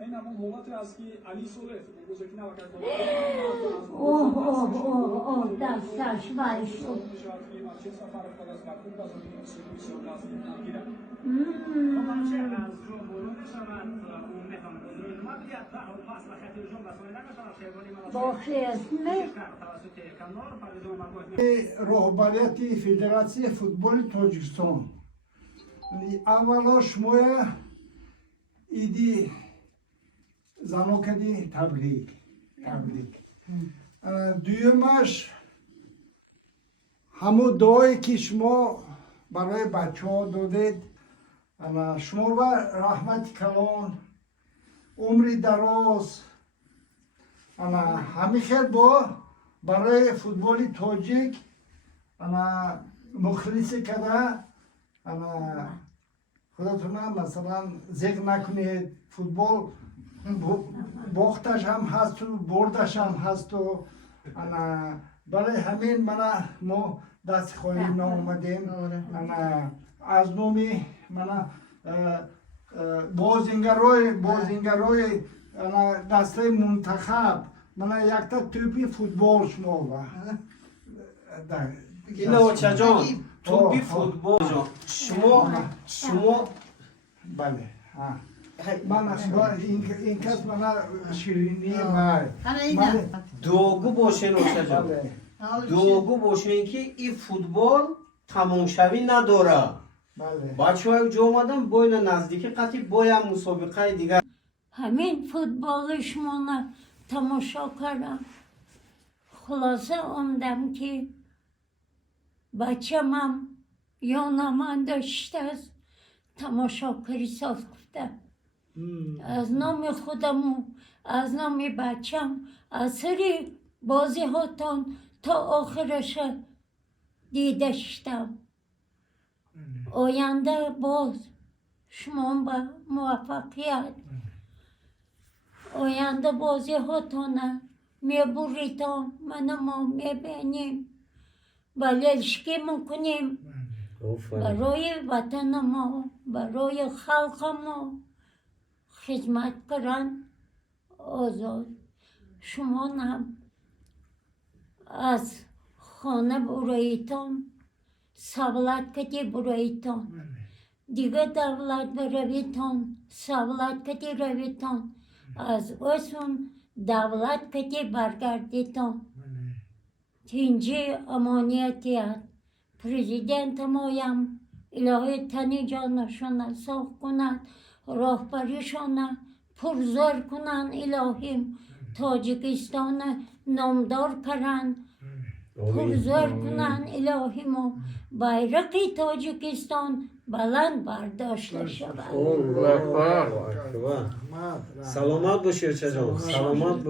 این همون حالتی است که علی صالح بزرگی نوکر دستش برش شد با خیزمه رهبریت فدراسیون فوتبال تاجیکستان اولا شما ایدی زنو کدی تبریک دویمش همو دعایی که شما برای بچه ها دادید شما و رحمت کلان عمری دراز همیشه با برای فوتبال تاجیک مخلصی کده خودتون مثلا ذکر نکنید فوتبال باختش هم هست و بردش هم هست و برای همین ما دست خواهی نامدیم از نومی بازینگرای دسته منتخب یک تا توپی فوتبال شما اینا چجان توپی فوتبال شما بله این کس شیرینی دوگو باشین چجان دوگو باشین که این فوتبال تماشاوی نداره بچه های جو آمدن باید نزدیکی قطعی باید مسابقه دیگر همین فوتبال شما تماشا کردم خلاصه آمدم که بچم هم یا من داشته است تماشاگری ساز گفته از نام خودم و از نام بچم از سری بازی هاتان تا آخرش دیده شدم آینده باز شما به موفقیت آینده بازی هاتانه میبوریتان من ما میبینیم بللشکی میکنیم برای وطن ما برای خلق ما خدمت کردن آزاد شما هم از خانه برایتان سوالت کتی برایتان دیگه دولت برویتان سوالت کتی رویتان از اصون دولت کتی برگردیتان تینجی امانیتیت پرزیدنت مایم الهی تنی جانشان صاف کند راهبریشان پرزار کنند الهیم تاجیکستان نامدار کنند پرزار کنند الهیم و بیرقی تاجیکستان بلند برداشته شود سلامت باشید چجان سلامت